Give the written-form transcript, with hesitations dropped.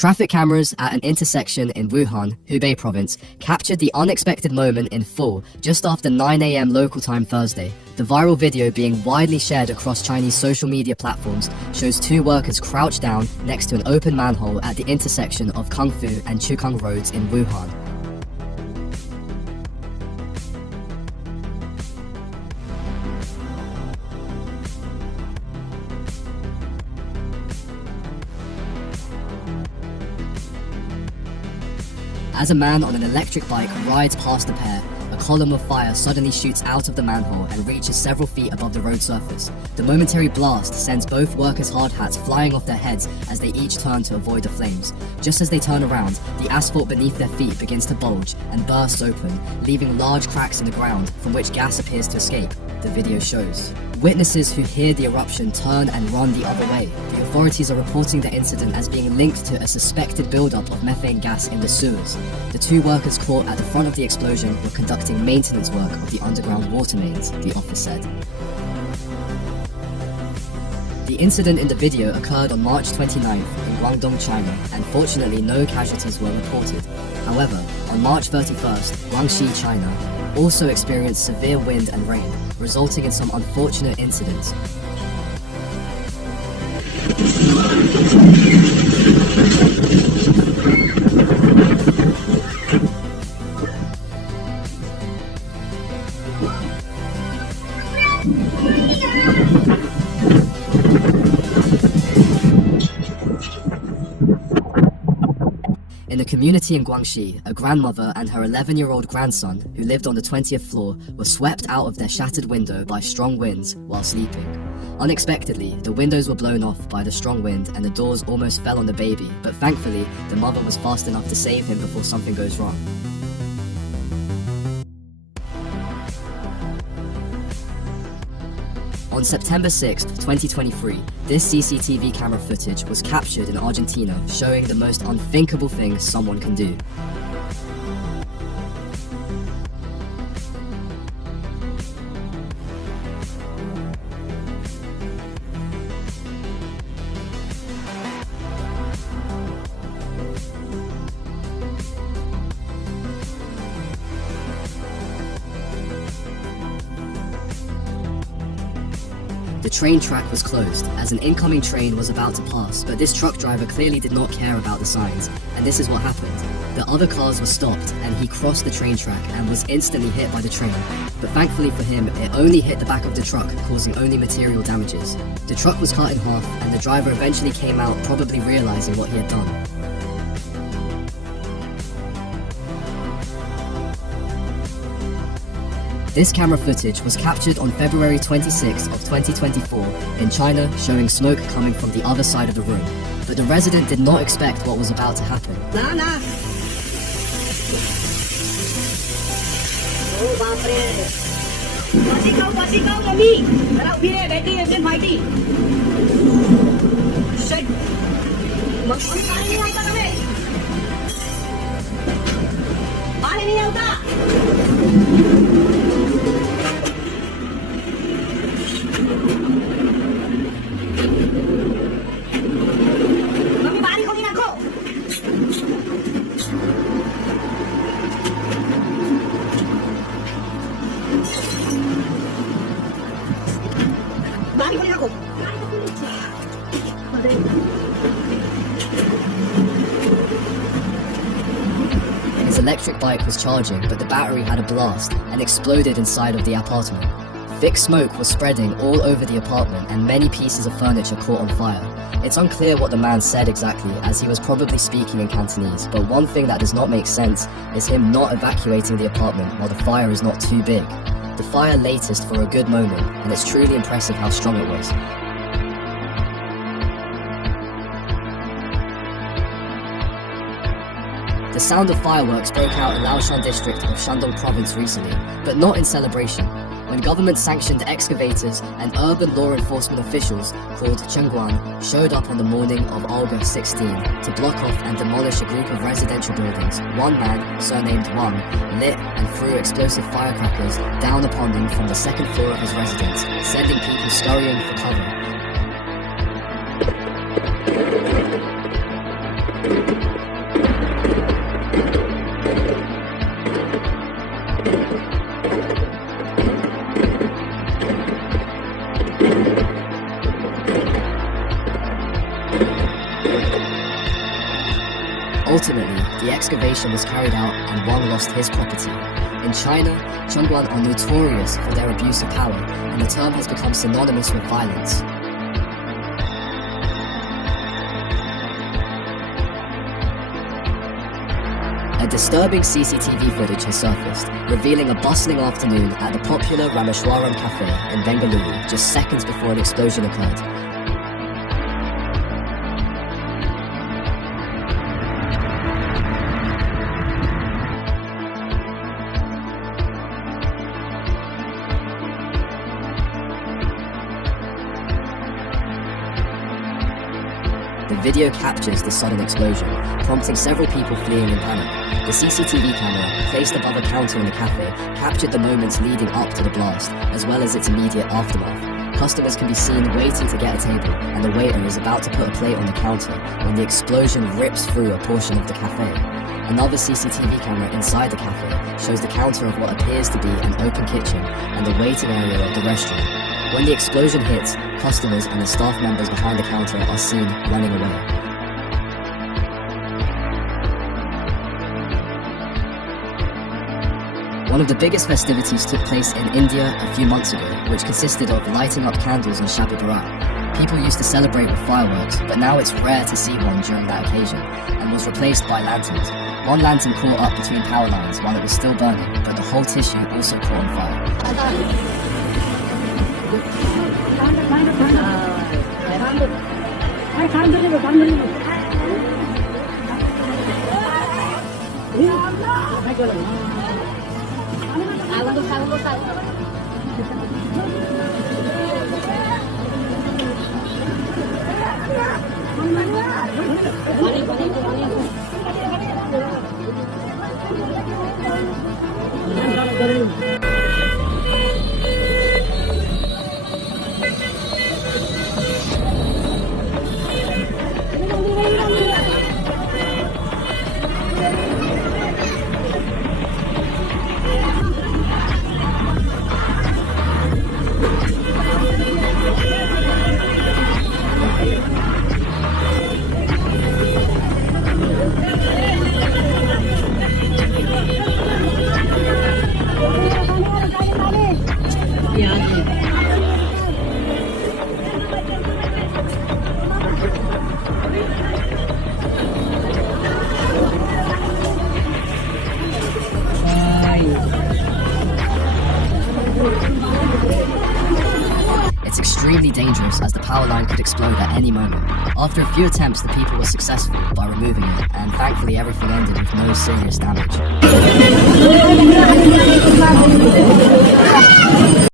Traffic cameras at an intersection in Wuhan, Hubei province, captured the unexpected moment in full just after 9 a.m. local time Thursday. The viral video being widely shared across Chinese social media platforms shows two workers crouched down next to an open manhole at the intersection of Kungfu and Chukang roads in Wuhan. As a man on an electric bike rides past the pair, a column of fire suddenly shoots out of the manhole and reaches several feet above the road surface. The momentary blast sends both workers' hard hats flying off their heads as they each turn to avoid the flames. Just as they turn around, the asphalt beneath their feet begins to bulge and bursts open, leaving large cracks in the ground from which gas appears to escape, the video shows. Witnesses who hear the eruption turn and run the other way. The authorities are reporting the incident as being linked to a suspected buildup of methane gas in the sewers. The two workers caught at the front of the explosion were conducting maintenance work of the underground water mains, the office said. The incident in the video occurred on March 29th in Guangdong, China, and fortunately no casualties were reported. However, on March 31st, Guangxi, China, also experienced severe wind and rain, resulting in some unfortunate incidents. In a community in Guangxi, a grandmother and her 11-year-old grandson, who lived on the 20th floor, were swept out of their shattered window by strong winds while sleeping. Unexpectedly, the windows were blown off by the strong wind and the doors almost fell on the baby, but thankfully, the mother was fast enough to save him before something goes wrong. On September 6, 2023, this CCTV camera footage was captured in Argentina, showing the most unthinkable thing someone can do. The train track was closed, as an incoming train was about to pass, but this truck driver clearly did not care about the signs, and this is what happened. The other cars were stopped, and he crossed the train track and was instantly hit by the train, but thankfully for him, it only hit the back of the truck, causing only material damages. The truck was cut in half, and the driver eventually came out, probably realizing what he had done. This camera footage was captured on February 26 of 2024 in China, showing smoke coming from the other side of the room. But the resident did not expect what was about to happen. His electric bike was charging, but the battery had a blast and exploded inside of the apartment. Thick smoke was spreading all over the apartment and many pieces of furniture caught on fire. It's unclear what the man said exactly, as he was probably speaking in Cantonese, but one thing that does not make sense is him not evacuating the apartment while the fire is not too big. The fire latest for a good moment, and it's truly impressive how strong it was. The sound of fireworks broke out in Laoshan district of Shandong province recently, but not in celebration. When government-sanctioned excavators and urban law enforcement officials called Chengguan showed up on the morning of August 16 to block off and demolish a group of residential buildings, one man, surnamed Wang, lit and threw explosive firecrackers down upon them from the second floor of his residence, sending people scurrying for cover. Ultimately, the excavation was carried out and Wang lost his property. In China, Zhongguan are notorious for their abuse of power, and the term has become synonymous with violence. A disturbing CCTV footage has surfaced, revealing a bustling afternoon at the popular Rameshwaram Cafe in Bengaluru just seconds before an explosion occurred. The video captures the sudden explosion, prompting several people fleeing in panic. The CCTV camera, placed above a counter in the cafe, captured the moments leading up to the blast, as well as its immediate aftermath. Customers can be seen waiting to get a table, and the waiter is about to put a plate on the counter when the explosion rips through a portion of the cafe. Another CCTV camera inside the cafe shows the counter of what appears to be an open kitchen and the waiting area of the restaurant. When the explosion hits, customers and the staff members behind the counter are seen running away. One of the biggest festivities took place in India a few months ago, which consisted of lighting up candles on Shab-e Barat. People used to celebrate with fireworks, but now it's rare to see one during that occasion, and was replaced by lanterns. One lantern caught up between power lines while it was still burning, but the whole tissue also caught on fire. It's extremely dangerous as the power line could explode at any moment. After a few attempts, the people were successful by removing it, and thankfully everything ended with no serious damage.